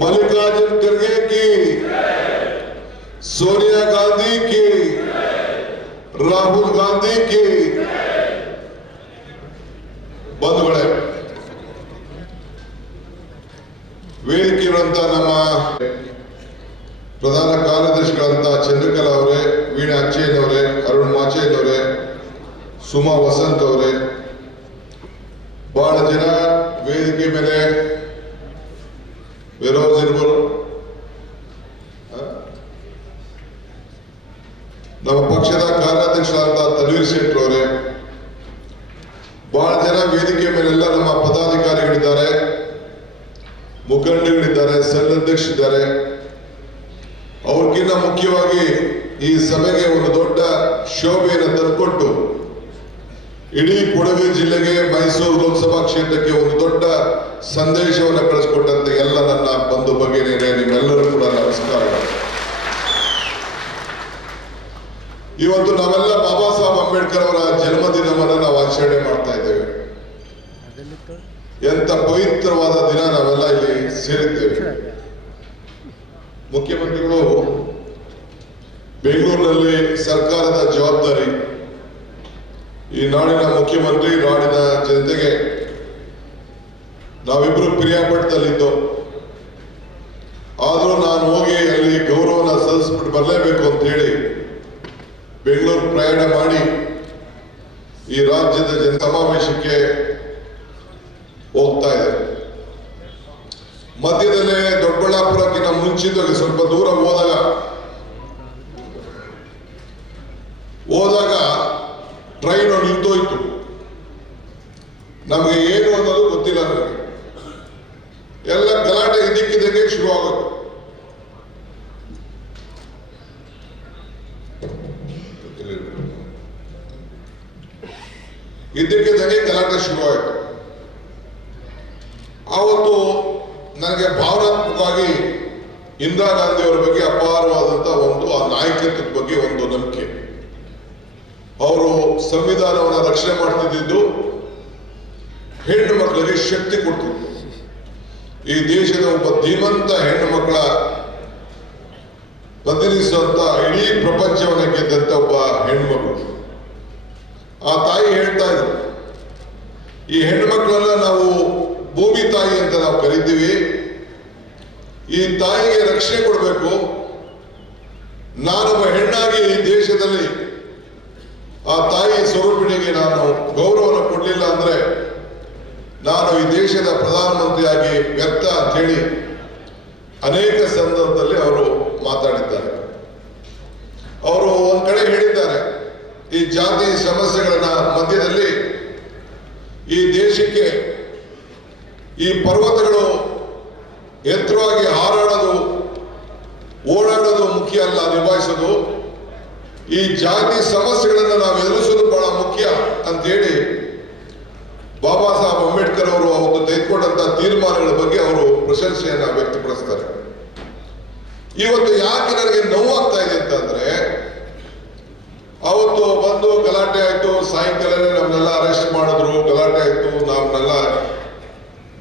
मल्लिकार्जुन खड़गे की, सोनिया गांधी की, राहुल गांधी की ಬಂಧುಗಳೇ, ವೇದಿಕೆ ಇರುವಂತ ನಮ್ಮ ಪ್ರಧಾನ ಕಾರ್ಯದರ್ಶಿಗಳಂತ ಚಂದ್ರಕಲಾ ಅವರೇ, ವೀಣಾ ಅಚ್ಚಯ್ಯನವರೇ, ಅರುಣ್ ಮಾಚಯ್ಯನವರೇ, ಸುಮಾ ವಸಂತ್ ಅವರೇ, ಬಹಳ ಜನ ವೇದಿಕೆ ಮೇಲೆ ವಿರೋಧ ಇರ್ಬೋದು, ನಮ್ಮ ಪಕ್ಷದ ಕಾರ್ಯಾಧ್ಯಕ್ಷರಾದ ತನ್ವೀರ್ ಸೇಠ್ ಅವರೇ, ಬಹಳ ಜನ ವೇದಿಕೆ ಮೇಲೆಲ್ಲ ನಮ್ಮ ಪದಾಧಿಕಾರಿಗಳಿದ್ದಾರೆ, ಮುಖಂಡಗಳಿದ್ದಾರೆ, ಸೆಲ್ ಅಧ್ಯಕ್ಷರಿದ್ದಾರೆ. ಅವ್ರಿಗಿಂತ ಮುಖ್ಯವಾಗಿ ಈ ಸಭೆಗೆ ಒಂದು ದೊಡ್ಡ ಶೋಭೆಯನ್ನು ತಂದುಕೊಟ್ಟು ಇಡೀ ಕೊಡಗು ಜಿಲ್ಲೆಗೆ, ಮೈಸೂರು ಲೋಕಸಭಾ ಕ್ಷೇತ್ರಕ್ಕೆ ಒಂದು ದೊಡ್ಡ ಸಂದೇಶವನ್ನು ಕಳಿಸ್ಕೊಟ್ಟಂತೆ ಎಲ್ಲ ನನ್ನ ಬಂಧು ಭಗಿನಿಯರೇ, ನಿಮ್ಮೆಲ್ಲರೂ ಕೂಡ ನಮಸ್ಕಾರಗಳು. ಇವತ್ತು ನಾವೆಲ್ಲ ಬಾಬಾ ಸಾಹೇಬ್ ಅಂಬೇಡ್ಕರ್ ಅವರ ಜನ್ಮದಿನವನ್ನು ನಾವು ಆಚರಣೆ ಮಾಡ್ತಾ ಇದ್ದೇವೆ. ಎಂತ ಪವಿತ್ರವಾದ ದಿನ ನಾವೆಲ್ಲ ಇಲ್ಲಿ ಸೇರಿದ್ದೇವೆ. ಮುಖ್ಯಮಂತ್ರಿಗಳು ಬೆಂಗಳೂರಿನಲ್ಲಿ ಸರ್ಕಾರದ ಜವಾಬ್ದಾರಿ, ಈ ನಾಡಿನ ಮುಖ್ಯಮಂತ್ರಿ, ನಾಡಿನ ಜನತೆಗೆ ನಾವಿಬ್ರು ಪ್ರಿಯಾಪಟ್ಟದಲ್ಲಿದ್ದು, ಆದ್ರೂ ನಾನು ಹೋಗಿ ಅಲ್ಲಿ ಗೌರವನ ಸಲ್ಲಿಸ್ಬಿಟ್ಟು ಬರಲೇಬೇಕು ಅಂತ ಹೇಳಿ ಬೆಂಗಳೂರು ಪ್ರಯಾಣ ಮಾಡಿ ಈ ರಾಜ್ಯದ ಸಮಾವೇಶಕ್ಕೆ ಹೋಗ್ತಾ ಇದೆ. ಮಧ್ಯದಲ್ಲೇ ದೊಡ್ಡಬಳ್ಳಾಪುರಕ್ಕಿಂತ ಮುಂಚಿತವಾಗಿ ಸ್ವಲ್ಪ ದೂರ ಹೋದಾಗ ಟ್ರೈನ್ ನಿಂತೋಯ್ತು. ನಮಗೆ ಏನು ಅನ್ನೋದು ಗೊತ್ತಿಲ್ಲ. ನನಗೆ ಎಲ್ಲ ಗಲಾಟೆ ಇದಕ್ಕಿದ್ದಂಗೆ ಶುರು ಆಗುತ್ತೆ. ಇದ್ದಕ್ಕಿದ್ದಂಗೆ ಗಲಾಟೆ ಶುರುವಾಯಿತು. ಆವತ್ತು ನನಗೆ ಭಾವನಾತ್ಮಕವಾಗಿ ಇಂದಿರಾ ಗಾಂಧಿ ಅವರ ಬಗ್ಗೆ ಅಪಾರವಾದಂತಹ ಒಂದು ಆ ನಾಯಕತ್ವದ ಬಗ್ಗೆ ಒಂದು ನಂಬಿಕೆ. ಅವರು ಸಂವಿಧಾನವನ್ನು ರಕ್ಷಣೆ ಮಾಡ್ತಿದ್ದು, ಹೆಣ್ಣು ಮಕ್ಕಳಿಗೆ ಶಕ್ತಿ ಕೊಡ್ತಿದ್ರು. ಈ ದೇಶದ ಒಬ್ಬ ಧೀಮಂತ ಹೆಣ್ಣು ಮಕ್ಕಳ ಪ್ರತಿನಿಧಿಸುವಂತ ಇಡೀ ಪ್ರಪಂಚವನ್ನು ಗೆದ್ದಂತ ಒಬ್ಬ ಹೆಣ್ಮಗಳು. ಆ ತಾಯಿ ಹೇಳ್ತಾ ಇದ್ರು, ಈ ಹೆಣ್ಣು ಮಕ್ಕಳನ್ನ ನಾವು ಭೂಮಿ ತಾಯಿ ಅಂತ ನಾವು ಕರಿತೀವಿ. ಈ ತಾಯಿಗೆ ರಕ್ಷಣೆ ಕೊಡಬೇಕು. ನಾನೊಬ್ಬ ಹೆಣ್ಣಾಗಿ ಈ ದೇಶದಲ್ಲಿ ಆ ತಾಯಿ ಸ್ವರೂಪಿಣಿಗೆ ನಾನು ಗೌರವನ ಕೊಡಲಿಲ್ಲ ಅಂದ್ರೆ ನಾನು ಈ ದೇಶದ ಪ್ರಧಾನಮಂತ್ರಿಯಾಗಿ ವ್ಯರ್ಥ ಅಂತ ಹೇಳಿ ಅನೇಕ ಸಂದರ್ಭದಲ್ಲಿ ಅವರು ಮಾತಾಡಿದ್ದಾರೆ. ಅವರು ಒಂದ್ ಕಡೆ ಹೇಳಿದ್ದಾರೆ, ಈ ಜಾತಿ ಸಮಸ್ಯೆಗಳನ್ನ ಮಧ್ಯದಲ್ಲಿ ಈ ದೇಶಕ್ಕೆ ಈ ಪರ್ವತಗಳು ಎತ್ತರವಾಗಿ ಹಾರಾಡೋದು, ಓಡಾಡೋದು ಮುಖ್ಯ ಅಲ್ಲ, ನಿಭಾಯಿಸೋದು. ಈ ಜಾತಿ ಸಮಸ್ಯೆಗಳನ್ನು ನಾವು ಎದುರಿಸೋದು ಬಹಳ ಮುಖ್ಯ ಅಂತ ಹೇಳಿ ಬಾಬಾ ಸಾಹೇಬ್ ಅಂಬೇಡ್ಕರ್ ಅವರು ಅವತ್ತು ತೆಗೆದುಕೊಂಡಂತಹ ತೀರ್ಮಾನಗಳ ಬಗ್ಗೆ ಅವರು ಪ್ರಶಂಸೆಯನ್ನ ವ್ಯಕ್ತಪಡಿಸ್ತಾರೆ. ಇವತ್ತು ಯಾಕೆ ನನಗೆ ನೋವಾಗ್ತಾ ಇದೆ ಅಂತಂದ್ರೆ, ಅವತ್ತು ಬಂದು ಗಲಾಟೆ ಆಯ್ತು, ಸಾಯಂಕಾಲನೇ ನಮ್ಮನ್ನೆಲ್ಲ ಅರೆಸ್ಟ್ ಮಾಡಿದ್ರು, ಗಲಾಟೆ ಆಯ್ತು, ನಮ್ಮನ್ನೆಲ್ಲ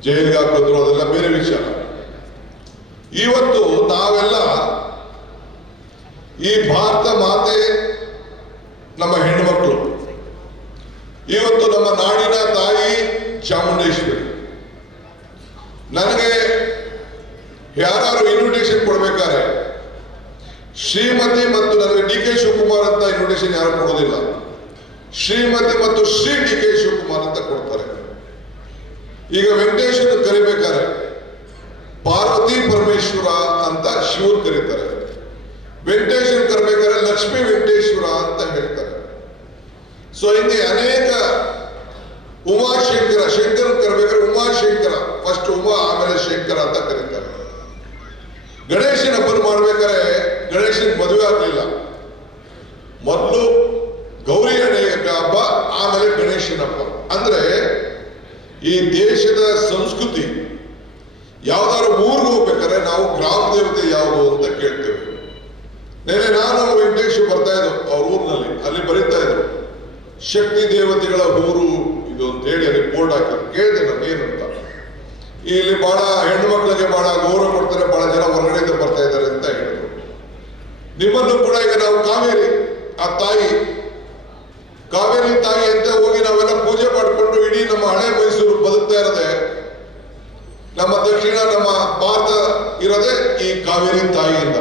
ಜೈಲಿಗೆ ಹಾಕಿದ್ರು, ಅದೆಲ್ಲ ಬೇರೆ ವಿಷಯ. ಇವತ್ತು ನಾವೆಲ್ಲ ಈ ಭಾರತ ಮಾತೆ ನಮ್ಮ ಹೆಣ್ಣು ಮಕ್ಕಳು, ಇವತ್ತು ನಮ್ಮ ನಾಡಿನ ತಾಯಿ ಚಾಮುಂಡೇಶ್ವರಿ. ನನಗೆ ಯಾರು ಇನ್ವಿಟೇಷನ್ ಕೊಡ್ಬೇಕಾದ್ರೆ ಶ್ರೀಮತಿ ಮತ್ತು ನನಗೆ ಡಿ ಕೆ ಶಿವಕುಮಾರ್ ಅಂತ ಇನ್ವಿಟೇಷನ್ ಯಾರು ಕೊಡೋದಿಲ್ಲ. ಶ್ರೀಮತಿ ಮತ್ತು ಶ್ರೀ ಡಿ ಕೆ ಶಿವಕುಮಾರ್ ಅಂತ ಕೊಡ್ತಾರೆ. ಈಗ ವೆಂಕಟೇಶ್ವರ ಕರಿಬೇಕಾರೆ ಪಾರ್ವತಿ ಪರಮೇಶ್ವರ ಅಂತ ಶಿವರು ಕರೀತಾರೆ. ವೆಂಕಟೇಶ್ವರ ಕರಿಬೇಕಾದ್ರೆ ಲಕ್ಷ್ಮೀ ವೆಂಕಟೇಶ್ವರ ಅಂತ ಹೇಳ್ತಾರೆ. ಸೊ ಹಿಂಗೆ ಅನೇಕ ಉಮಾಶಂಕರ, ಶಂಕರ ಕರಿಬೇಕಾದ್ರೆ ಉಮಾಶಂಕರ, ಫಸ್ಟ್ ಉಮಾ ಆಮೇಲೆ ಶಂಕರ ಅಂತ ಕರೀತಾರೆ. ಗಣೇಶನ ಹಬ್ಬ ಮಾಡ್ಬೇಕಾದ್ರೆ ಗಣೇಶನ್ ಮದುವೆ ಆಗ್ಲಿಲ್ಲ, ಮೊದಲು ಗೌರಿ ಹಬ್ಬ ಆಮೇಲೆ ಗಣೇಶನ ಹಬ್ಬ. ಅಂದ್ರೆ ಈ ದೇಶದ ಸಂಸ್ಕೃತಿ. ಯಾವ್ದಾದ್ರು ಊರಿಗೆ ಹೋಗ್ಬೇಕಾದ್ರೆ ನಾವು ಗ್ರಾಮ ದೇವತೆ ಯಾವುದು ಅಂತ ಕೇಳ್ತೇವೆ. ನೆನೆ ನಾನು ವೆಂಕಟೇಶ್ ಬರ್ತಾ ಇದ್ರು ಅವ್ರ ಊರಿನಲ್ಲಿ, ಅಲ್ಲಿ ಬರೀತಾ ಇದ್ರು ಶಕ್ತಿ ದೇವತೆಗಳ ಊರು ಇದು ಅಂತ ಹೇಳಿ ಅಲ್ಲಿ ಬೋರ್ಡ್ ಹಾಕಿದ್ರು. ಕೇಳಿದೆ ನಾನು ಏನಂತ. ಇಲ್ಲಿ ಬಹಳ ಹೆಣ್ಣು ಮಕ್ಕಳಿಗೆ ಬಹಳ ಗೌರವ ಕೊಡ್ತಾರೆ, ನಿಮ್ಮನ್ನು ಕೂಡ ಈಗ ನಾವು ಕಾವೇರಿ ಆ ತಾಯಿ, ಕಾವೇರಿ ತಾಯಿ ಅಂತ ಹೋಗಿ ನಾವೆಲ್ಲ ಪೂಜೆ ಮಾಡಿಕೊಂಡು ಇಡೀ ನಮ್ಮ ಹಳೆ ಮೈಸೂರು ಬದುಕ್ತಾ ಇರದೆ, ನಮ್ಮ ದಕ್ಷಿಣ ನಮ್ಮ ಭಾರತ ಇರದೆ ಈ ಕಾವೇರಿ ತಾಯಿಯಿಂದ.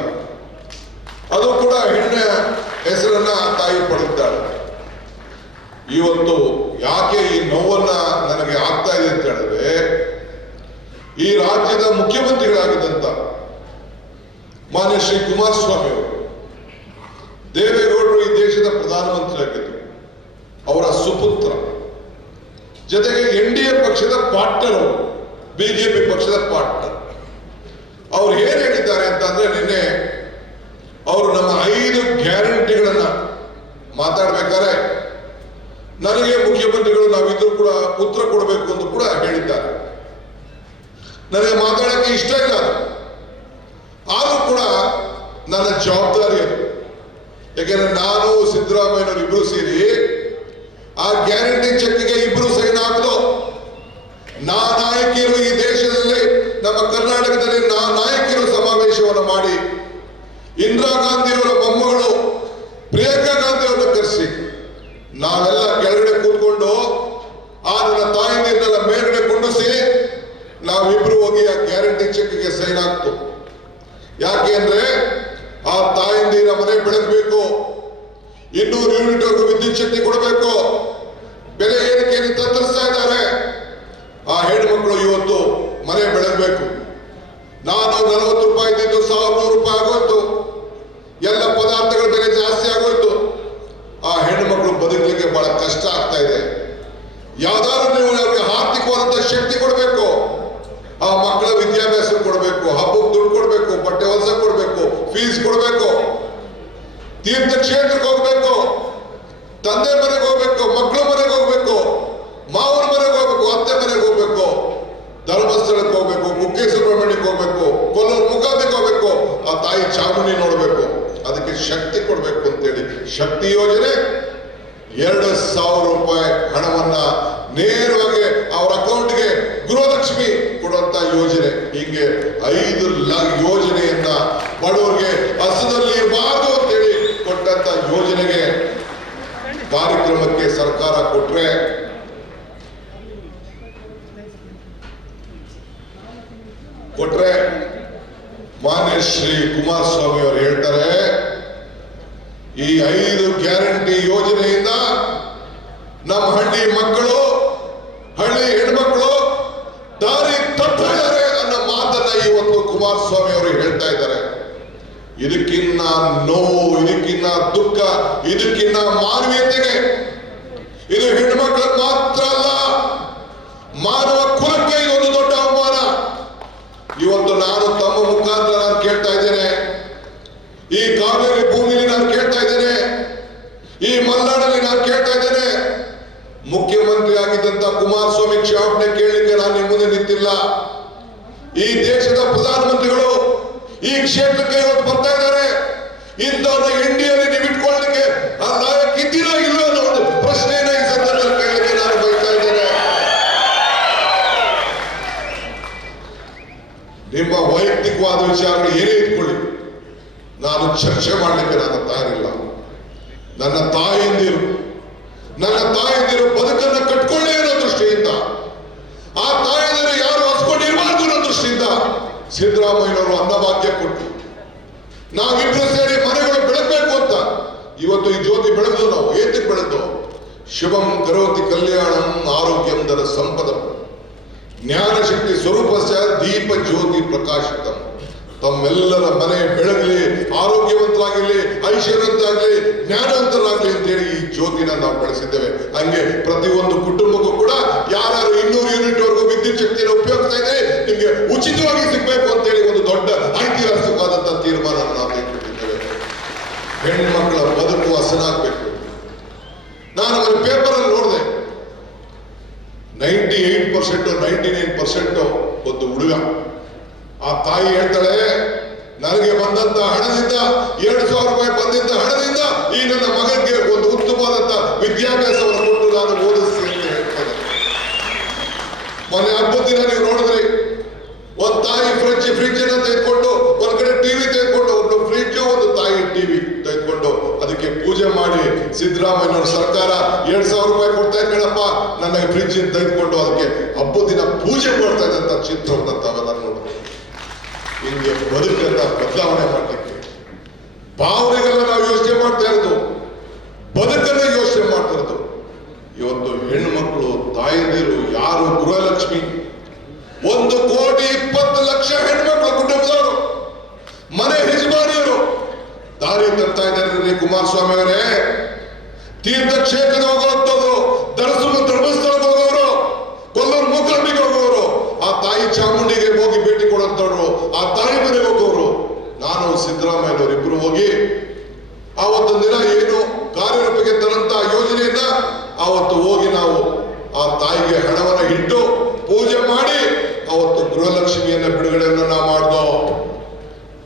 ಅದು ಕೂಡ ಹೆಣ್ಣ ಹೆಸರನ್ನ ಆ ತಾಯಿ ಪಡೆದಿದ್ದಾಳೆ. ಇವತ್ತು ಯಾಕೆ ಈ ನೋವನ್ನ ನನಗೆ ಆಗ್ತಾ ಇದೆ ಅಂತ ಹೇಳಿದ್ರೆ, ಈ ರಾಜ್ಯದ ಮುಖ್ಯಮಂತ್ರಿಗಳಾಗಿದ್ದಂತ ಮಾನ್ಯ ಶ್ರೀ ಕುಮಾರಸ್ವಾಮಿ ಅವರು, ದೇವೇಗೌಡರು ಈ ದೇಶದ ಪ್ರಧಾನಮಂತ್ರಿ ಆಗಿದ್ದರು, ಅವರ ಸುಪುತ್ರ, ಜೊತೆಗೆ NDA ಪಕ್ಷದ ಪಾರ್ಟ್ನರ್, ಅವರು ಬಿಜೆಪಿ ಪಕ್ಷದ ಪಾರ್ಟ್ನರ್. ಅವ್ರು ಏನ್ ಹೇಳಿದ್ದಾರೆ ಅಂತಂದ್ರೆ, ನಿನ್ನೆ ಅವರು ನಮ್ಮ 5 ಗ್ಯಾರಂಟಿಗಳನ್ನ ಮಾತಾಡ್ಬೇಕಾದ್ರೆ ನನಗೆ ಮುಖ್ಯಮಂತ್ರಿಗಳು ನಾವಿದ್ರು ಕೂಡ ಉತ್ತರ ಕೊಡಬೇಕು ಅಂತ ಕೂಡ ಹೇಳಿದ್ದಾರೆ. ನನಗೆ ಮಾತಾಡಕ್ಕೆ ಇಷ್ಟ ಇಲ್ಲ, ಆದ್ರೂ ಕೂಡ ನನ್ನ ಜವಾಬ್ದಾರಿ ಅದು. ಯಾಕೆಂದ್ರೆ ನಾನು ಸಿದ್ದರಾಮಯ್ಯನವರು ಇಬ್ರು ಸೇರಿ ಆ ಗ್ಯಾರಂಟಿ ಚೆಕ್ಗೆ ಇಬ್ರು ಸೈನ್ ಹಾಕಿದ್ರು. ನಾಯಕಿಯರು ಈ ದೇಶದಲ್ಲಿ, ನಮ್ಮ ಕರ್ನಾಟಕದಲ್ಲಿ ನಾಯಕಿಯರು ಸಮಾವೇಶವನ್ನು ಮಾಡಿ ಇಂದಿರಾ ಗಾಂಧಿಯವರ ಮೊಮ್ಮಗಳು ಪ್ರಿಯಾಂಕಾ ಗಾಂಧಿ ಅವರನ್ನು ಕರೆಸಿ ನಾವೆಲ್ಲ ಕೆಳಗಡೆ ಕೂತ್ಕೊಂಡು ಆ ನನ್ನ ತಾಯಿಯನ್ನೆಲ್ಲ ಮೇಲ್ಗಡೆ ಕೊಂಡಿಸಿ ನಾವಿಬ್ರು ಹೋಗಿ ಆ ಗ್ಯಾರಂಟಿ ಚೆಕ್ಗೆ ಸೈನ್ ಹಾಕ್ತು. ಯಾಕೆ ಅಂದ್ರೆ ಆ ತಾಯಿಂದಿರ ಮನೆ ಬೆಳಗಬೇಕು, 200 ಯೂನಿಟ್ ವರೆಗೂ ವಿದ್ಯುತ್ ಶಕ್ತಿ ಕೊಡಬೇಕು. ಬೆಲೆ ಏರಿಕೆಯನ್ನು ತತ್ತರಿಸ್ತಾ ಇದ್ದಾರೆ. ಆ ಹೆಣ್ಮಕ್ಳು ಇವತ್ತು ಮನೆ ಬೆಳಗಬೇಕು. ನಾನು 40 ರೂಪಾಯಿ ಇದ್ದಿದ್ದು 1100 ರೂಪಾಯಿ ಆಗೋಯ್ತು. ಎಲ್ಲ ಪದಾರ್ಥಗಳ ಬೆಲೆ ಜಾಸ್ತಿ ಆಗೋಯ್ತು. ಆ ಹೆಣ್ಮಕ್ಳು ಬದುಕಲಿಕ್ಕೆ ಬಹಳ ಕಷ್ಟ ಆಗ್ತಾ ಇದೆ. ಯಾವ್ದಾದ್ರು ನೀವು ಅವ್ರಿಗೆ ಆರ್ಥಿಕವಾದಂತಹ ಶಕ್ತಿ ಕೊಡಬೇಕು, ಆ ಮಕ್ಕಳ ವಿದ್ಯಾಭ್ಯಾಸ ಕೊಡಬೇಕು, ಹಬ್ಬಕ್ಕೆ ದುಡ್ಡು ಕೊಡಬೇಕು, ಬಟ್ಟೆ ಹೊಲಸ ಕೊಡಬೇಕು, ಫೀಸ್ ಕೊಡಬೇಕು, ತೀರ್ಥಕ್ಷೇತ್ರಕ್ಕೆ ಹೋಗ್ಬೇಕು, ತಂದೆ ಮನೆಗೆ ಹೋಗ್ಬೇಕು, ಮಕ್ಕಳ ಮನೆಗೆ ಹೋಗ್ಬೇಕು, ಮಾವನ ಮನೆಗೆ ಹೋಗ್ಬೇಕು, ಅತ್ತೆ ಮನೆಗೆ ಹೋಗ್ಬೇಕು, ಧರ್ಮಸ್ಥಳಕ್ಕೆ ಹೋಗ್ಬೇಕು, ಕುಕ್ಕೆ ಸುಬ್ರಹ್ಮಣ್ಯಕ್ಕೆ ಹೋಗ್ಬೇಕು, ಕೊಲ್ಲೂರು ಮುಖಾಂಬಿಗೆ ಹೋಗ್ಬೇಕು, ಆ ತಾಯಿ ಚಾಮುಂಡಿ ನೋಡ್ಬೇಕು. ಅದಕ್ಕೆ ಶಕ್ತಿ ಕೊಡ್ಬೇಕು ಅಂತೇಳಿ ಶಕ್ತಿ ಯೋಜನೆ 2,000 ರೂಪಾಯಿ ಹಣವನ್ನ ನೇರವಾಗಿ ಅವರ ಅಕೌಂಟ್ಗೆ ಗೃಹಲಕ್ಷ್ಮಿ ಕೊಡುವಂತ ಯೋಜನೆ. ಹೀಗೆ 5 ಯೋಜನೆಯನ್ನ ಬಡವರಿಗೆ ಹಸದಲ್ಲಿ ಇರಬಾರ್ದು ಅಂತೇಳಿ ಕೊಟ್ಟಂತ ಯೋಜನೆಗೆ ಕಾರ್ಯಕ್ರಮಕ್ಕೆ ಸರ್ಕಾರ ಕೊಟ್ರೆ ಮಾನ್ಯ ಶ್ರೀ ಕುಮಾರಸ್ವಾಮಿ ಅವರು ಹೇಳ್ತಾರೆ, ಈ 5 ಗ್ಯಾರಂಟಿ ಯೋಜನೆಯಿಂದ ನಮ್ಮ ಹಳ್ಳಿ ಮಕ್ಕಳು, ಹಳ್ಳಿ ಹೆಣ್ಮಕ್ಳು ದಾರಿ ತಪ್ತಾ ಇದ್ದಾರೆ ಅನ್ನೋ ಮಾತನ್ನ ಇವತ್ತು ಕುಮಾರಸ್ವಾಮಿ ಅವರು ಹೇಳ್ತಾ ಇದ್ದಾರೆ. ಇದಕ್ಕಿನ್ನ ನೋವು, ಇದಕ್ಕಿನ್ನ ದುಃಖ, ಇದಕ್ಕಿನ್ನ ಮಾನವೀಯತೆಗೆ ಇದು ಹೆಣ್ಮಕ್ಳಿಗೆ ಮಾತ್ರ ಅಲ್ಲ, ಮಾನವ ಕುಲಕ್ಕೆ ಇದೊಂದು ದೊಡ್ಡ ಅವಮಾನ. ಇವತ್ತು ನಾನು ತಮ್ಮ ಮುಖಾಂತರ ನಾನು ಕೇಳ್ತಾ ಇದ್ದೇನೆ, ಈ ಕಾವೇರಿ ಭೂಮಿಲಿ ನಾನು ಕೇಳ್ತಾ ಇದ್ದೇನೆ, ಈ ಮಲೆನಾಡಲ್ಲಿ ನಾನು ಕೇಳ್ತಾ ಇದ್ದೇನೆ. ಮುಖ್ಯಮಂತ್ರಿ ಆಗಿದ್ದಂತ ಕುಮಾರಸ್ವಾಮಿ ಕ್ಷಮಾಪಣೆ ಕೇಳಲಿಕ್ಕೆ ನಾನು ನಿಮ್ಮ ಮುಂದೆ ನಿಂತಿಲ್ಲ. ಈ ದೇಶದ ಪ್ರಧಾನಮಂತ್ರಿಗಳು ಈ ಕ್ಷೇತ್ರಕ್ಕೆ ಇವತ್ತು ಬರ್ತಾ ಇದ್ದಾರೆ. ಇಂಥವ್ರನ್ನ NDAದಲ್ಲಿ ನೀವು ಇಟ್ಕೊಳ್ಳಲಿಕ್ಕೆ ಆ ನಾಯಕ ಇದ್ದೀರಾ ಇಲ್ಲ ಅನ್ನೋ ಒಂದು ಪ್ರಶ್ನೆಯನ್ನ ಈ ಸಂದರ್ಭದಲ್ಲಿ ಕೇಳಲಿಕ್ಕೆ ನಾನು ಬಯಸ್ತಾ ಇದ್ದೇನೆ. ನಿಮ್ಮ ವೈಯಕ್ತಿಕವಾದ ವಿಚಾರಗಳು ಏನೇ ಇಟ್ಕೊಳ್ಳಿ, ನಾನು ಚರ್ಚೆ ಮಾಡಲಿಕ್ಕೆ ನಾನು ತಯಾರಿಲ್ಲ. ನನ್ನ ತಾಯಂದಿರು ಬದುಕನ್ನು ಕಟ್ಕೊಳ್ಳಿ ಅನ್ನೋ ದೃಷ್ಟಿಯಿಂದ, ಆ ತಾಯಂದಿರು ಯಾರು ಹಸ್ಕೊಂಡಿರಬಾರ್ದು ಅನ್ನೋ ದೃಷ್ಟಿಯಿಂದ ಸಿದ್ದರಾಮಯ್ಯನವರು ಅನ್ನಭಾಗ್ಯ ಕೊಟ್ಟು ನಾವಿಬ್ರು ಸೇರಿ ಮನೆಗಳು ಬೆಳಗಬೇಕು ಅಂತ ಇವತ್ತು ಈ ಜ್ಯೋತಿ ಬೆಳೆದು ನಾವು ಏತಕ್ಕೆ ಬೆಳೆದು ಶುಭಂ ಕರೋತಿ ಕಲ್ಯಾಣಂ ಆರೋಗ್ಯಂ ಧನ ಸಂಪದಂ ಜ್ಞಾನಶಕ್ತಿ ಸ್ವರೂಪಸ್ಯ ದೀಪ ಜ್ಯೋತಿ ಪ್ರಕಾಶಿತಂ. ತಮ್ಮೆಲ್ಲರ ಮನೆ ಬೆಳಗಲಿ, ಆರೋಗ್ಯವಂತರಾಗಲಿ, ಐಶ್ವರ್ಯವಂತರಾಗಲಿ, ಜ್ಞಾನವಂತರಾಗಲಿ ಅಂತೇಳಿ ಈ ಜ್ಯೋತಿನ ನಾವು ಬೆಳೆಸಿದ್ದೇವೆ. ಹಂಗೆ ಪ್ರತಿಯೊಂದು ಕುಟುಂಬಕ್ಕೂ ಕೂಡ ಯಾರು 200 ಯೂನಿಟ್ ವರೆಗೂ ವಿದ್ಯುತ್ ಶಕ್ತಿಯನ್ನು ಉಪಯೋಗಿಸ್ತಾ ಇದ್ರೆ ನಿಮ್ಗೆ ಉಚಿತವಾಗಿ ಸಿಗ್ಬೇಕು ಅಂತೇಳಿ ಒಂದು ದೊಡ್ಡ ಐತಿಹಾಸಿಕವಾದಂತಹ ತೀರ್ಮಾನ ನಾವು ತೆಗೆದುಕೊಂಡಿದ್ದೇವೆ. ಹೆಣ್ಮಕ್ಳ ಬದುಕು ಹಸನಾಗಬೇಕು. ನಾನು ಒಂದು ಪೇಪರ್ ಅಲ್ಲಿ ನೋಡಿದೆ, 98% 99% ಒಂದು ಹುಡುಗ. ಆ ತಾಯಿ ಹೇಳ್ತಾಳೆ, ನನಗೆ ಬಂದಂತ ಹಣದಿಂದ 2,000 ರೂಪಾಯಿ ಬಂದಂತ ಹಣದಿಂದ ಈ ನನ್ನ ಮಗನಿಗೆ ಒಂದು ಉತ್ತಮವಾದಂತ ವಿದ್ಯಾಭ್ಯಾಸವನ್ನು ಕೊಟ್ಟು ನಾನು ಓದಿಸ್ತೀನಿ ಅಂತ ಹೇಳ್ತಾರೆ. ಮೊನ್ನೆ ಹಬ್ಬದ ದಿನ ನೀವು ನೋಡಿದ್ರಿ, ಒಂದ್ ತಾಯಿ ಫ್ರಿಡ್ಜ್ ಅನ್ನ ತೆಗೆದುಕೊಂಡು ಒಂದ್ ಕಡೆ ಟಿವಿ ತೆಗೆದುಕೊಂಡು, ಒಂದು ಫ್ರಿಡ್ಜ್ ಒಂದು ತಾಯಿ ಟಿವಿ ಸಿದ್ದರಾಮಯ್ಯನವ್ರ ಸರ್ಕಾರ 2,000 ರೂಪಾಯಿ ಕೊಡ್ತಾ ಇದ್ಗಳಪ್ಪ, ನನಗೆ ಫ್ರಿಡ್ಜ್ ತೆಗೆದುಕೊಂಡು ಅದಕ್ಕೆ ಹಬ್ಬದ ದಿನ ಪೂಜೆ ಮಾಡ್ತಾ ಇದ್ದಂತ ಚಿತ್ರವನ್ನ ತಾವೆಲ್ಲ ನೋಡ್ತೀವಿ. ಹಿಂಗೆ ಬದುಕನ್ನ ಬದಲಾವಣೆ ಮಾಡಲಿಕ್ಕೆ ಭಾವನೆಗಳನ್ನ ನಾವು ಯೋಚನೆ ಮಾಡ್ತಾ ಇರೋದು, ಬದುಕನ್ನ ಯೋಚನೆ ಮಾಡ್ತಾ ಇರೋದು. ಇವತ್ತು ಹೆಣ್ಣು ಮಕ್ಕಳು, ತಾಯಂದಿರು, ಯಾರು ಗೃಹಲಕ್ಷ್ಮಿ 1,20,00,000 ಹೆಣ್ಮಕ್ಳು ಕುಟುಂಬದವರು, ಮನೆ ಯಜಮಾನಿಯರು ದಾರಿ ತರ್ತಾ ಇದ್ದಾರೆ. ಕುಮಾರಸ್ವಾಮಿ ಅವರೇ, ತೀರ್ಥಕ್ಷೇತ್ರದ ಹೋಗುವಂಥವ್ರು, ಧರ್ಮಸ್ಥಳಕ್ಕೆ ಹೋಗೋರು, ಕೊಲ್ಲೂರು ಮೂಕಾಂಬಿಗೆ ಹೋಗೋರು, ಆ ತಾಯಿ ಚಾಮುಂಡಿಗೆ ಹೋಗಿ ಭೇಟಿ ಕೊಡುವಂಥವ್ರು, ಆ ತಾಯಿ ಮನೆಗೆ ಹೋಗೋರು. ನಾನು ಸಿದ್ದರಾಮಯ್ಯನವರು ಇಬ್ರು ಹೋಗಿ ಆವತ್ತೊಂದು ದಿನ ಏನು ಕಾರ್ಯರೂಪಕ್ಕೆ ತರಂತ ಯೋಜನೆಯನ್ನ ಆವತ್ತು ಹೋಗಿ ನಾವು ಆ ತಾಯಿಗೆ ಹಣವನ್ನ ಇಟ್ಟು ಪೂಜೆ ಮಾಡಿ ಅವತ್ತು ಗೃಹಲಕ್ಷ್ಮಿಯನ್ನ ಬಿಡುಗಡೆಯನ್ನ ನಾವು ಮಾಡ್ದೋ.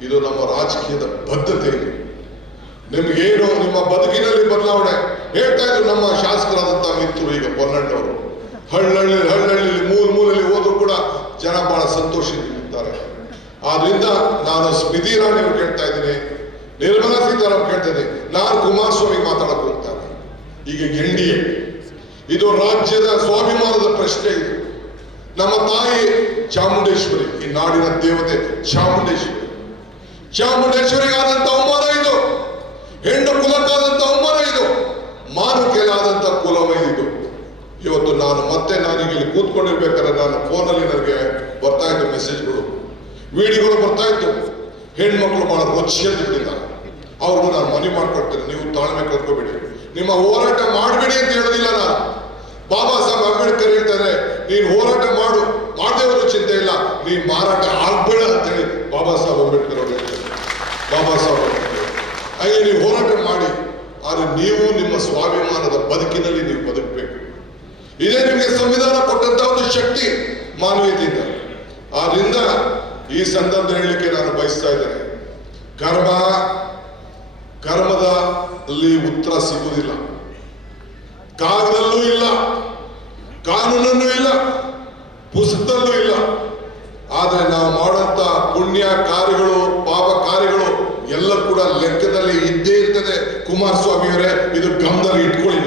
ಇದು ನಮ್ಮ ರಾಜಕೀಯದ ಬದ್ಧತೆ. ನಿಮ್ಗೇನು ನಿಮ್ಮ ಬದುಕಿನಲ್ಲಿ ಬದಲಾವಣೆ ಹೇಳ್ತಾ ಇದ್ರು ನಮ್ಮ ಶಾಸಕರಾದಂತ ಮಿತ್ರರು, ಈಗ ಪೊನ್ನಣ್ಣವರು. ಹಳ್ಳಿ ಮೂಲೆಯಲ್ಲಿ ಹೋದ್ರು ಕೂಡ ಜನ ಬಹಳ ಸಂತೋಷದಿಂದಿದ್ದಾರೆ. ಆದ್ರಿಂದ ನಾನು ಸ್ಮೃತಿ ಇರಾನಿ ಕೇಳ್ತಾ ಇದ್ದೀನಿ, ನಿರ್ಮಲಾ ಸೀತಾರಾಮನ್ ಕೇಳ್ತಾ ಇದ್ದೀನಿ, ನಾನು ಕುಮಾರಸ್ವಾಮಿ ಮಾತಾಡಕ್ ಹೋಗ್ತಾರೆ. ಈಗ NDA ಇದು ರಾಜ್ಯದ ಸ್ವಾಭಿಮಾನದ ಪ್ರಶ್ನೆ. ಇದು ನಮ್ಮ ತಾಯಿ ಚಾಮುಂಡೇಶ್ವರಿ, ಈ ನಾಡಿನ ದೇವತೆ ಚಾಮುಂಡೇಶ್ವರಿಗಾದಂತ ಅವಮಾನ ಇದು, ಹೆಣ್ಣು ಕುಲಕ್ಕಾದಂತ ಅವಮಾನ ಇದು, ಮಾನವಕ್ಕೆಲಾದಂತ ಕುಲವೇ ಇದು. ಇವತ್ತು ನಾನೀಗ ಇಲ್ಲಿ ಕೂತ್ಕೊಂಡಿರ್ಬೇಕಾದ್ರೆ ನಾನು ಫೋನಲ್ಲಿ ನನಗೆ ಬರ್ತಾ ಇದ್ದು ಮೆಸೇಜ್ಗಳು, ವಿಡಿಯೋಗಳು ಬರ್ತಾ ಇತ್ತು. ಹೆಣ್ಮಕ್ಳು ಬಹಳ ರುಚಿಯಲ್ಲಿ ಬಿಟ್ಟಿದ್ದಾರೆ. ಅವ್ರಿಗೂ ನಾನು ಮನವಿ ಮಾಡ್ಕೊಡ್ತೇನೆ, ನೀವು ತಾಳ್ಮೆ ಕಳ್ಕೊಬೇಡಿ, ನಿಮ್ಮ ಹೋರಾಟ ಮಾಡಬೇಡಿ ಅಂತ ಹೇಳೋದಿಲ್ಲ ನಾನು. ಬಾಬಾ ಸಾಹೇಬ್ ಅಂಬೇಡ್ಕರ್ ಹೇಳ್ತಾರೆ, ನೀನು ಹೋರಾಟ ಮಾಡದೇ ಹೋದ್ರೂ ಚಿಂತೆ ಇಲ್ಲ, ನೀನ್ ಮಾರಾಟ ಆಗ್ಬೇಡ ಅಂತ ಹೇಳಿ ಬಾಬಾ ಸಾಹೇಬ್ ಅಂಬೇಡ್ಕರ್ ಅವರು ಹೇಳ್ತಾರೆ. ಬಾಬಾ ಸಾಹೇಬ್ ಅಂಬೇಡ್ಕರ್ ಹಾಗೆ ನೀವು ಹೋರಾಟ ಮಾಡಿ, ಆದ್ರೆ ನೀವು ನಿಮ್ಮ ಸ್ವಾಭಿಮಾನದ ಬದುಕಿನಲ್ಲಿ ನೀವು ಬದುಕಬೇಕು. ಇದೇ ನಿಮಗೆ ಸಂವಿಧಾನ ಕೊಟ್ಟಂತ ಒಂದು ಶಕ್ತಿ, ಮಾನವೀಯತೆಯಿಂದ. ಆದ್ರಿಂದ ಈ ಸಂದರ್ಭ ಹೇಳಲಿಕ್ಕೆ ನಾನು ಬಯಸ್ತಾ ಇದ್ದೇನೆ, ಕರ್ಮದಲ್ಲಿ ಉತ್ತರ ಸಿಗುವುದಿಲ್ಲ, ಕಾಗದಲ್ಲೂ ಇಲ್ಲ, ಕಾನೂನಲ್ಲೂ ಇಲ್ಲ, ಪುಸ್ತಕದಲ್ಲೂ ಇಲ್ಲ. ಆದ್ರೆ ನಾವು ಮಾಡುವಂತ ಪುಣ್ಯ ಕಾರ್ಯಗಳು, ಪಾಪ ಕಾರ್ಯಗಳು ಎಲ್ಲ ಕೂಡ ಲೆಕ್ಕದಲ್ಲಿ ಇದ್ದೇ ಇರ್ತದೆ. ಕುಮಾರಸ್ವಾಮಿ ಅವರೇ, ಇದು ಗಮನದಲ್ಲಿ ಇಟ್ಕೊಳ್ಳಿ.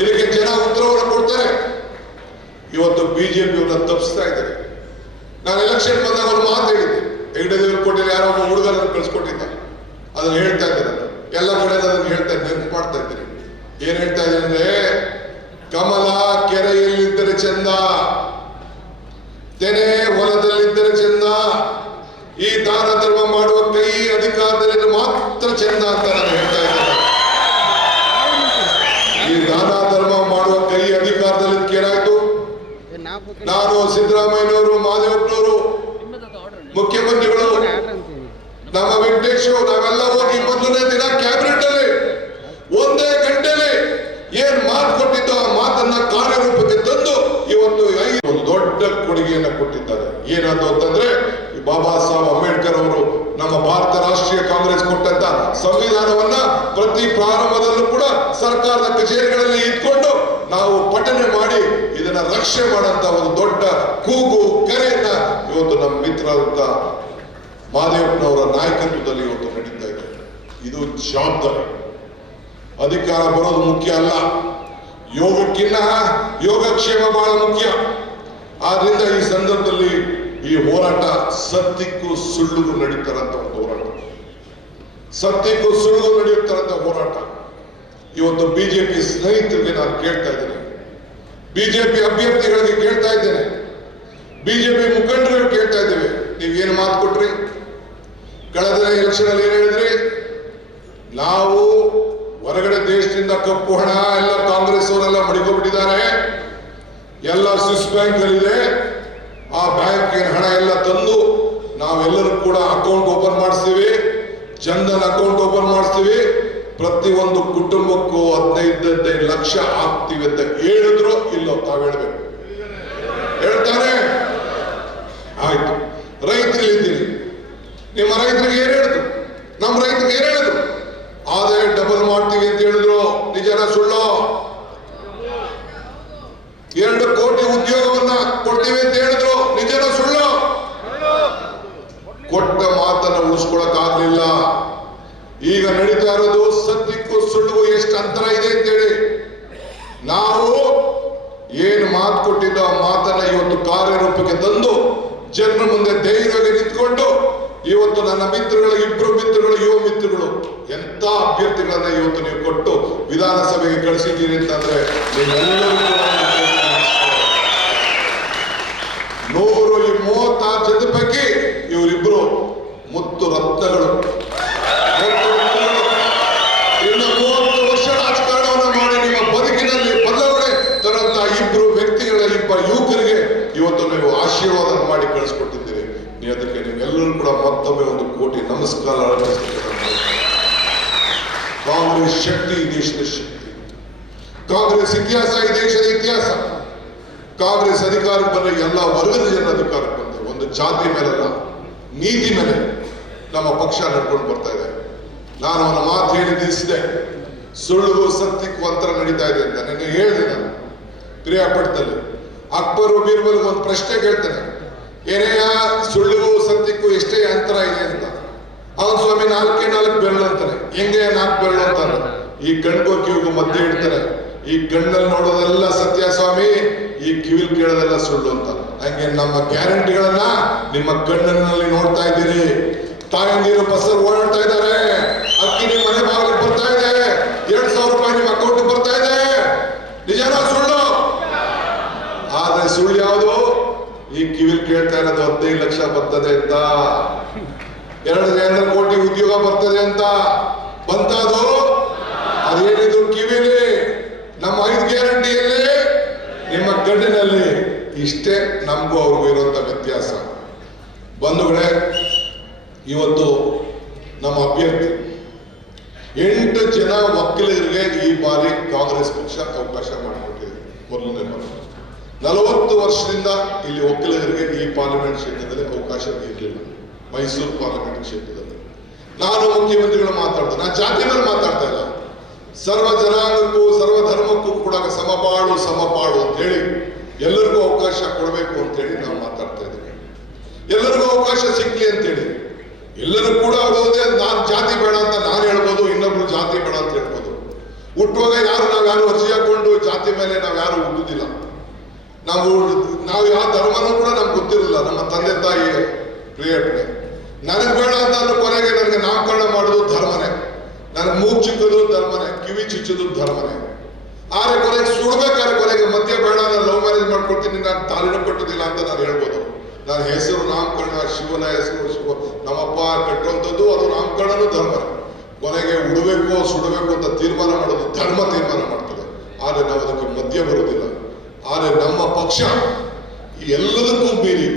ಇದಕ್ಕೆ ಜನ ಉತ್ತರವನ್ನು ಕೊಡ್ತಾರೆ. ಇವತ್ತು ಬಿಜೆಪಿಯವನ್ನ ತಪ್ಪಿಸ್ತಾ ಇದ್ದಾರೆ. ನಾನು ಎಲೆಕ್ಷನ್ ಬಂದಾಗ ಒಂದು ಮಾತು ಹೇಳಿದ್ದೆ, ಹೆಗ್ಡೆ ದೇವರಕೋಟೆಯಲ್ಲಿ ಯಾರೋ ಒಬ್ಬ ಹುಡುಗರನ್ನು ಕಳ್ಸಿಕೊಟ್ಟಿದ್ದ, ಅದನ್ನ ಹೇಳ್ತಾ ಇದ್ದಾರೆ. ಎಲ್ಲ ಕಡೆ ಅದನ್ನು ಹೇಳ್ತಾ ಇದ್ದೇನೆ, ನೆನಪು ಮಾಡ್ತಾ ಇದ್ದೀನಿ. ಏನ್ ಹೇಳ್ತಾ ಇದ್ದೀನಿ ಅಂದ್ರೆ, ಕಮಲ ಕೆರೆಯಲ್ಲಿದ್ದರೆ ಚಂದ, ತೆನೆ ಹೊಲದಲ್ಲಿದ್ದರೆ ಚಂದ, ಈ ದಾನ ಧರ್ಮ ಮಾಡುವ ಕೈ ಅಧಿಕಾರದಲ್ಲಿ ಮಾತ್ರ ಚಂದ ಅಂತ ನಾನು ಹೇಳ್ತಾ ಇದ್ದೇನೆ. ಈ ದಾನ ಧರ್ಮ ಮಾಡುವ ಕೈ ಅಧಿಕಾರದಲ್ಲಿ ಏನಾಯ್ತು? ನಾನು ಸಿದ್ದರಾಮಯ್ಯನವರು, ಮಾದೇವಪ್ಪನವರು, ಮುಖ್ಯಮಂತ್ರಿಗಳು, ನಮ್ಮ ವೆಂಕಟೇಶ್, ನಾವೆಲ್ಲ ಹೋಗಿ 1ನೇ ದಿನ ಕ್ಯಾಬಿನೆಟ್ ಅಲ್ಲಿ 1 ಗಂಟೆಯಲ್ಲಿ ಏನ್ ಮಾತು ಕೊಟ್ಟಿದ್ದೋ ಆ ಮಾತನ್ನ ಕಾರ್ಯರೂಪಕ್ಕೆ ತಂದು ಇವತ್ತು ಒಂದು ದೊಡ್ಡ ಕೊಡುಗೆಯನ್ನ ಕೊಟ್ಟಿದ್ದಾರೆ. ಏನದು ಅಂತಂದ್ರೆ, ಬಾಬಾ ಸಾಹೇಬ್ ಅಂಬೇಡ್ಕರ್ ಅವರು ನಮ್ಮ ಭಾರತ ರಾಷ್ಟ್ರೀಯ ಕಾಂಗ್ರೆಸ್ ಕೊಟ್ಟಂತ ಸಂವಿಧಾನವನ್ನ ಪ್ರತಿ ಪ್ರಾರಂಭದಲ್ಲೂ ಕೂಡ ಸರ್ಕಾರದ ಕಚೇರಿಗಳಲ್ಲಿ ಇಟ್ಕೊಂಡು ನಾವು ಪಠನೆ ಮಾಡಿ ಇದನ್ನ ರಕ್ಷಣೆ ಮಾಡಂತ ಒಂದು ದೊಡ್ಡ ಕೂಗು ಕರೆಯನ್ನ ಇವತ್ತು ನಮ್ಮ ಮಿತ್ರರಾದಂತ ಮಾದೇವಪ್ಪನವರ ನಾಯಕತ್ವದಲ್ಲಿ ಇವತ್ತು ನಡೀತಾ ಇದೆ. ಇದು ಜವಾಬ್ದಾರಿ. ಅಧಿಕಾರ ಬರೋದು ಮುಖ್ಯ ಅಲ್ಲ, ಯೋಗಕ್ಕಿನ್ನ ಯೋಗಕ್ಷೇಮ ಬಹಳ ಮುಖ್ಯ. ಆದ್ರಿಂದ ಈ ಸಂದರ್ಭದಲ್ಲಿ ಈ ಹೋರಾಟ ಸತ್ಯಕ್ಕೂ ಸುಳ್ಳಿಗೂ ನಡೀತಾರಂತ ಒಂದು ಹೋರಾಟ, ಸತ್ಯಕ್ಕೂ ಸುಳ್ಳಿಗೂ ನಡೆಯುತ್ತಾರಂತ ಹೋರಾಟ. ಇವತ್ತು ಬಿಜೆಪಿ ಸ್ನೇಹಿತರಿಗೆ ನಾನು ಕೇಳ್ತಾ ಇದ್ದೇನೆ, ಬಿಜೆಪಿ ಅಭ್ಯರ್ಥಿಗಳಿಗೆ ಕೇಳ್ತಾ ಇದ್ದೇನೆ, ಬಿಜೆಪಿ ಮುಖಂಡರಿಗೆ ಕೇಳ್ತಾ ಇದ್ದೇವೆ, ನೀವೇನು ಮಾತು ಕೊಟ್ರಿ? ಕಳೆದ ಎಲೆಕ್ಷನ್ ಅಲ್ಲಿ ಏನ್ ಹೇಳಿದ್ರಿ? ನಾವು ಹೊರಗಡೆ ದೇಶದಿಂದ ಕಪ್ಪು ಹಣ ಎಲ್ಲ ಕಾಂಗ್ರೆಸ್ ಅವರೆಲ್ಲ ಮಡಿಕೊಂಡ್ಬಿಟ್ಟಿದ್ದಾರೆ, ಎಲ್ಲ ಸ್ವಿಸ್ ಬ್ಯಾಂಕ್ ಅಲ್ಲಿದೆ, ಆ ಬ್ಯಾಂಕ್ ಹಣ ಎಲ್ಲ ತಂದು ನಾವೆಲ್ಲರೂ ಕೂಡ ಅಕೌಂಟ್ ಓಪನ್ ಮಾಡಿಸ್ತೀವಿ, ಜನ್ಧನ್ ಅಕೌಂಟ್ ಓಪನ್ ಮಾಡಿಸ್ತೀವಿ, ಪ್ರತಿಯೊಂದು ಕುಟುಂಬಕ್ಕೂ 15 ಲಕ್ಷ ಆಗ್ತೀವಿ ಅಂತ ಹೇಳಿದ್ರು ಇಲ್ಲೋ? ತಾವ್ ಹೇಳ್ಬೇಕು. ಹೇಳ್ತಾರೆ? ಆಯ್ತು. ರೈತರಿದ್ದೀರಿ, ನಿಮ್ಮ ರೈತರಿಗೆ ಏನ್ ಹೇಳಿದ್ರು? ನಮ್ಮ ರೈತರಿಗೆ ಏನ್ ಹೇಳಿದ್ರು? ಆದಾಯ ಡಬಲ್ ಮಾಡ್ತೀವಿ ಅಂತ ಹೇಳಿದ್ರು. ನಿಜನ ಸುಳ್ಳೋ? 2 ಕೋಟಿ ಉದ್ಯೋಗವನ್ನ ಕೊಡ್ತೀವಿ ಅಂತ ಹೇಳಿದ್ರು. ನಿಜನ ಸುಳ್ಳೋ? ಕೊಟ್ಟ ಮಾತನ್ನ ಉಳಿಸ್ಕೊಳಕ್ ಆಗ್ಲಿಲ್ಲ. ಈಗ ನಡೀತಾ ಇರೋದು ಸತ್ಯಕ್ಕೂ ಸುಳ್ಳಿಗೂ ಎಷ್ಟು ಎಷ್ಟು ಅಂತರ ಇದೆ ಅಂತೇಳಿ. ನಾವು ಏನು ಮಾತು ಕೊಟ್ಟಿದ್ದ ಆ ಮಾತನ್ನ ಇವತ್ತು ಕಾರ್ಯರೂಪಕ್ಕೆ ತಂದು ಜನರ ಮುಂದೆ ಧೈರ್ಯವಾಗಿ ನಿಂತ್ಕೊಂಡು ಇವತ್ತು ನನ್ನ ಮಿತ್ರಗಳು, ಇಬ್ಬರು ಮಿತ್ರಗಳು, ಯುವ ಮಿತ್ರಗಳು ಎಂತ ಅಭ್ಯರ್ಥಿಗಳನ್ನ ಇವತ್ತು ನೀವು ಕೊಟ್ಟು ವಿಧಾನಸಭೆಗೆ ಕಳಿಸಿದ್ದೀರಿ ಅಂತಂದ್ರೆ 136 ಜನದ ಪೈಕಿ ಇವರಿಬ್ರು ಮುತ್ತು ರತ್ನಗಳು. ಇನ್ನು 30 ವರ್ಷ ರಾಜಕಾರಣವನ್ನು ಮಾಡಿ ನಿಮ್ಮ ಬದುಕಿನಲ್ಲಿ ಬದಲಾವಣೆ ತರಂತ ಇಬ್ರು ವ್ಯಕ್ತಿಗಳ, ಇಬ್ಬರು ಯುವಕರಿಗೆ ಇವತ್ತು ನೀವು ಆಶೀರ್ವಾದ ಮಾಡಿ ಕಳಿಸ್ಕೊಟ್ಟಿದ್ದೀರಿ. ಅದಕ್ಕೆ ನೀವೆಲ್ಲರೂ ಕೂಡ ಮತ್ತೊಮ್ಮೆ 1 ಕೋಟಿ ನಮಸ್ಕಾರ ಅರ್ಪಿಸುತ್ತೇನೆ. ಕಾಂಗ್ರೆಸ್ ಶಕ್ತಿ ಈ ದೇಶದ ಶಕ್ತಿ, ಕಾಂಗ್ರೆಸ್ ಇತಿಹಾಸ ಈ ದೇಶದ ಇತಿಹಾಸ. ಕಾಂಗ್ರೆಸ್ ಅಧಿಕಾರಕ್ಕೆ ಬಂದ್ರೆ ಎಲ್ಲ ವರ್ಗದ ಜನ ಅಧಿಕಾರಕ್ಕೆ ಬಂದ್ರೆ, ಒಂದು ಜಾತಿ ಮೇಲಲ್ಲ, ನೀತಿ ಮೇಲೆ ನಮ್ಮ ಪಕ್ಷ ನಡ್ಕೊಂಡು ಬರ್ತಾ ಇದೆ. ನಾನು ಅವನ ಮಾತು ಹೇಳಿ ನಿಲ್ಲಿಸಿದೆ, ಸುಳ್ಳು ಸತ್ಯಕ್ಕೂ ಅಂತರ ನಡೀತಾ ಇದೆ ಅಂತ ನಿನ್ನೆ ಹೇಳಿದೆ. ನಾನು ಕ್ರಿಯಾಪಟ್ಟದಲ್ಲಿ ಅಕ್ಬರ್ ಬೀರ್ಬಲ್ ಒಂದು ಪ್ರಶ್ನೆ ಕೇಳ್ತೇನೆ, ಏನೆಯ ಸುಳ್ಳಿಗೂ ಸತ್ಯಕ್ಕೂ ಎಷ್ಟೇ ಅಂತರ ಇದೆ ಅಂತ. ಅವನ್ ಸ್ವಾಮಿ 4 ಬೆರಳು ಅಂತಾನೆ. ಹೆಂಗೆ 4 ಬೆರಳು ಅಂತಾನೆ? ಈ ಕಣ್ಗೋ ಕಿವಿಗೂ ಮಧ್ಯೆ ಇಡ್ತಾರೆ. ಈ ಕಣ್ಣಲ್ಲಿ ನೋಡೋದೆಲ್ಲ ಸತ್ಯ ಸ್ವಾಮಿ, ಈ ಕಿವಿಲ್ ಕೇಳೋದೆಲ್ಲ ಸುಳ್ಳು ಅಂತ. ಹಂಗೆ ನಮ್ಮ ಗ್ಯಾರಂಟಿಗಳನ್ನ ನಿಮ್ಮ ಕಣ್ಣಿನಲ್ಲಿ ನೋಡ್ತಾ ಇದ್ದೀರಿ. ತಾಯಂದಿರು ಬಸ್ಸಲ್ಲಿ ಓಡಾಡ್ತಾ ಇದ್ದಾರೆ, ಅಕ್ಕಿ ನಿಮ್ಮ ಮನೆ ಬಾಗಿಲಿಗೆ ಬರ್ತಾ ಇದೆ, 2,000 ರೂಪಾಯಿ ನಿಮ್ಮ ಅಕೌಂಟ್ ಬರ್ತಾ ಇದೆ. ನಿಜನಾ ಸುಳ್ಳು? ಆದ್ರೆ ಸುಳ್ಳು ಯಾವುದು? ಈ ಕಿವಿಲ್ ಕೇಳ್ತಾ ಇರೋದು 15 ಲಕ್ಷ ಬರ್ತದೆ ಅಂತ, 2 ಕೋಟಿ ಉದ್ಯೋಗ ಬರ್ತದೆ ಅಂತ ಬಂತದು. ಅದೇನಿದು ಕಿವಿಲಿ? ನಮ್ಮ 5 ಗ್ಯಾರಂಟಿಯಲ್ಲಿ, ನಿಮ್ಮ ಗಂಡಿನಲ್ಲಿ. ಇಷ್ಟೇ ನಮಗೂ ಅವ್ರಿಗೂ ಇರುವಂತ ವ್ಯತ್ಯಾಸ. ಬಂಧುಗಳೇ, ಇವತ್ತು ನಮ್ಮ ಅಭ್ಯರ್ಥಿ 8 ಜನ ವಕೀಲರಿಗೆ ಈ ಬಾರಿ ಕಾಂಗ್ರೆಸ್ ಪಕ್ಷ ಅವಕಾಶ ಮಾಡಿಕೊಟ್ಟಿದೆ. ಮೊದಲನೇ ಬಾರಿ 40 ವರ್ಷದಿಂದ ಇಲ್ಲಿ ವಕೀಲರಿಗೆ ಈ ಪಾರ್ಲಿಮೆಂಟ್ ಕ್ಷೇತ್ರದಲ್ಲಿ ಅವಕಾಶ ಇರಲಿಲ್ಲ. ಮೈಸೂರು ಪಾರ್ಲಿಮೆಂಟ್ ಕ್ಷೇತ್ರದಲ್ಲಿ ನಾನು ಮುಖ್ಯಮಂತ್ರಿಗಳು ಮಾತಾಡ್ತೇನೆ. ನಾನು ಜಾತಿ ಮೇಲೆ ಮಾತಾಡ್ತಾ ಇಲ್ಲ. ಸರ್ವ ಜನಾಂಗಕ್ಕೂ ಸರ್ವ ಧರ್ಮಕ್ಕೂ ಕೂಡ ಸಮಪಾಡು ಅಂತ ಹೇಳಿ ಎಲ್ಲರಿಗೂ ಅವಕಾಶ ಕೊಡಬೇಕು ಅಂತ ಹೇಳಿ ನಾವು ಮಾತಾಡ್ತಾ ಇದ್ದೀವಿ. ಎಲ್ಲರಿಗೂ ಅವಕಾಶ ಸಿಗ್ಲಿ ಅಂತೇಳಿ. ಎಲ್ಲರೂ ಕೂಡ ಹೋದೆ ನಾನು ಜಾತಿ ಬೇಡ ಅಂತ ನಾನು ಹೇಳ್ಬೋದು, ಇನ್ನೊಬ್ರು ಜಾತಿ ಬೇಡ ಅಂತ ಹೇಳ್ಬೋದು. ಹುಟ್ಟುವಾಗ ನಾವ್ಯಾರು ಅರ್ಜಿ ಹಾಕೊಂಡು ಜಾತಿ ಮೇಲೆ ನಾವ್ಯಾರು ಹುಟ್ಟುದಿಲ್ಲ. ನಾವು ಯಾವ ಧರ್ಮನೂ ಕೂಡ ನಮ್ಗೆ ಗೊತ್ತಿರಲಿಲ್ಲ. ನಮ್ಮ ತಂದೆ ತಾಯಿ ಪ್ರೇರಣೆ ನನಗೆ ಬೇಡ ಅಂತ ಕೊನೆಗೆ ನನಗೆ ನಾಮಕರಣ ಮಾಡೋದು ಧರ್ಮನೇ, ನನಗೆ ಮೂಗು ಚಿಕ್ಕದು ಧರ್ಮನೇ, ಕಿವಿ ಚುಚ್ಚೋದು ಧರ್ಮನೇ. ಆದ್ರೆ ಕೊನೆಗೆ ಸುಡ್ಬೇಕಾದ್ರೆ ಕೊನೆಗೆ ಮಧ್ಯ ಬೇಡ, ನಾನು ಲವ್ ಮ್ಯಾರೇಜ್ ಮಾಡ್ಕೊಡ್ತೀನಿ, ನಾನು ತಾಲಿನೂ ಕಟ್ಟುದಿಲ್ಲ ಅಂತ ನಾನು ಹೇಳ್ಬೋದು. ನನ್ನ ಹೆಸರು ನಾಮಕರಣ, ಶಿವನ ಹೆಸರು ಶಿವ, ನಮ್ಮಪ್ಪ ಕಟ್ಟುವಂಥದ್ದು, ಅದು ನಾಮಕರಣನೂ ಧರ್ಮ. ಕೊನೆಗೆ ಉಡಬೇಕು ಸುಡಬೇಕು ಅಂತ ತೀರ್ಮಾನ ಮಾಡೋದು ಧರ್ಮ ತೀರ್ಮಾನ ಮಾಡ್ತದೆ. ಆದ್ರೆ ನಾವು ಅದಕ್ಕೆ ಮಧ್ಯ ಬರುವುದಿಲ್ಲ. ಆದ್ರೆ ನಮ್ಮ ಪಕ್ಷ ಎಲ್ಲದಕ್ಕೂ ಮೀರಿ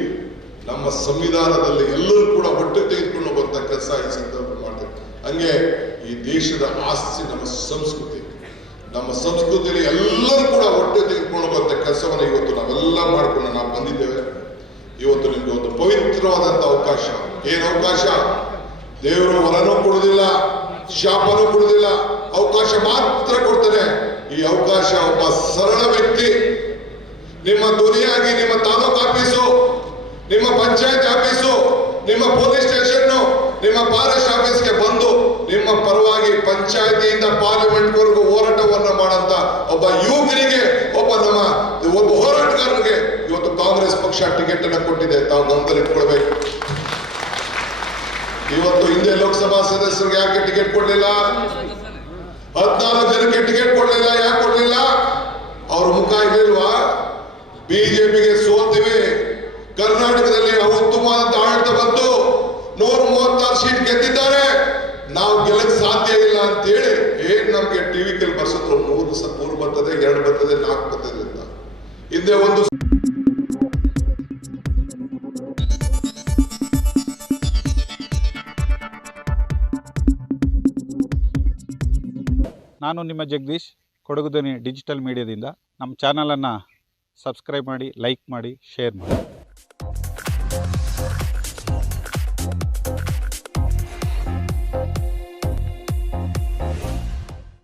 ನಮ್ಮ ಸಂವಿಧಾನದಲ್ಲಿ ಎಲ್ಲರೂ ಕೂಡ ಒಟ್ಟು ತೆಗೆದುಕೊಂಡು ಹೋಗುವಂತ ಕೆಲಸ ಈ ಸಂದರ್ಭ ಮಾಡ್ತೇವೆ. ಹಂಗೆ ಈ ದೇಶದ ಆಸ್ತಿ ನಮ್ಮ ಸಂಸ್ಕೃತಿ. ನಮ್ಮ ಸಂಸ್ಕೃತಿಯಲ್ಲಿ ಎಲ್ಲರೂ ಕೂಡ ಒಟ್ಟು ತೆಗೆದುಕೊಂಡು ಹೋಗುವಂತ ಕೆಲಸವನ್ನು ಇವತ್ತು ನಾವೆಲ್ಲ ಮಾಡಿಕೊಂಡು ನಾವು ಬಂದಿದ್ದೇವೆ. ಇವತ್ತು ನಿಮ್ಗೆ ಒಂದು ಪವಿತ್ರವಾದಂತ ಅವಕಾಶ. ಏನು ಅವಕಾಶ? ದೇವರು ವರನೂ ಕೊಡುವುದಿಲ್ಲ, ಶಾಪನೂ ಕೊಡುವುದಿಲ್ಲ, ಅವಕಾಶ ಮಾತ್ರ ಕೊಡ್ತಾನೆ. ಈ ಅವಕಾಶ ಒಬ್ಬ ಸರಳ ವ್ಯಕ್ತಿ ನಿಮ್ಮ ಧ್ವನಿಯಾಗಿ ನಿಮ್ಮ ತಾಲೂಕು ಆಫೀಸು, ನಿಮ್ಮ ಪಂಚಾಯತ್ ಆಫೀಸು, ನಿಮ್ಮ ಪೊಲೀಸ್ ಸ್ಟೇಷನ್, ನಿಮ್ಮ ಫಾರೆಸ್ಟ್ ಆಫೀಸ್ಗೆ ಬಂದು ನಿಮ್ಮ ಪರವಾಗಿ ಪಂಚಾಯತಿಯಿಂದ ಪಾರ್ಲಿಮೆಂಟ್ ವರೆಗೂ ಹೋರಾಟವನ್ನು ಮಾಡಂತ ಒಬ್ಬ ಯುವಕರಿಗೆ, ಒಬ್ಬ ಹೋರಾಟಗಾರರಿಗೆ ಇವತ್ತು ಕಾಂಗ್ರೆಸ್ ಪಕ್ಷ ಟಿಕೆಟ್ ಅನ್ನು ಕೊಟ್ಟಿದೆ. ತಾವು ಗಮನದಲ್ಲಿಟ್ಕೊಳ್ಬೇಕು. ಇವತ್ತು ಹಿಂದೆ ಲೋಕಸಭಾ ಸದಸ್ಯರಿಗೆ ಯಾಕೆ ಟಿಕೆಟ್ ಕೊಡ್ಲಿಲ್ಲ? 14 ಜನಕ್ಕೆ ಟಿಕೆಟ್ ಕೊಡ್ಲಿಲ್ಲ. ಯಾಕೆ ಕೊಡ್ಲಿಲ್ಲ? ಅವ್ರ ಮುಖ ಇರ್ಲಿಲ್ವಾ? ಬಿಜೆಪಿಗೆ ಸೋಲ್ತೀವಿ, ಕರ್ನಾಟಕದಲ್ಲಿ ಉತ್ತಮವಾದಂತ ಆಡಳಿತ ಬಂತು, 136 ಸೀಟ್ ಗೆದ್ದಿದ್ದಾರೆ, ನಾವು ಗೆಲ್ಲಕ್ ಸಾಧ್ಯ ಇಲ್ಲ ಅಂತ ಹೇಳಿ ನಮ್ಗೆ ಟಿವಿ ಕೆಲ್ ಬರ್ಸಿದ್ರು. 3 ಬರ್ತದೆ, 2 ಬರ್ತದೆ, 4 ಬರ್ತದೆ ಅಂತ. ಹಿಂದೆ ಒಂದು ನಾನು ನಿಮ್ಮ ಜಗದೀಶ್, ಕೊಡಗು ಧ್ವನಿ ಡಿಜಿಟಲ್ ಮೀಡಿಯಾದಿಂದ. ನಮ್ಮ ಚಾನಲನ್ನು ಸಬ್ಸ್ಕ್ರೈಬ್ ಮಾಡಿ, ಲೈಕ್ ಮಾಡಿ, ಶೇರ್ ಮಾಡಿ.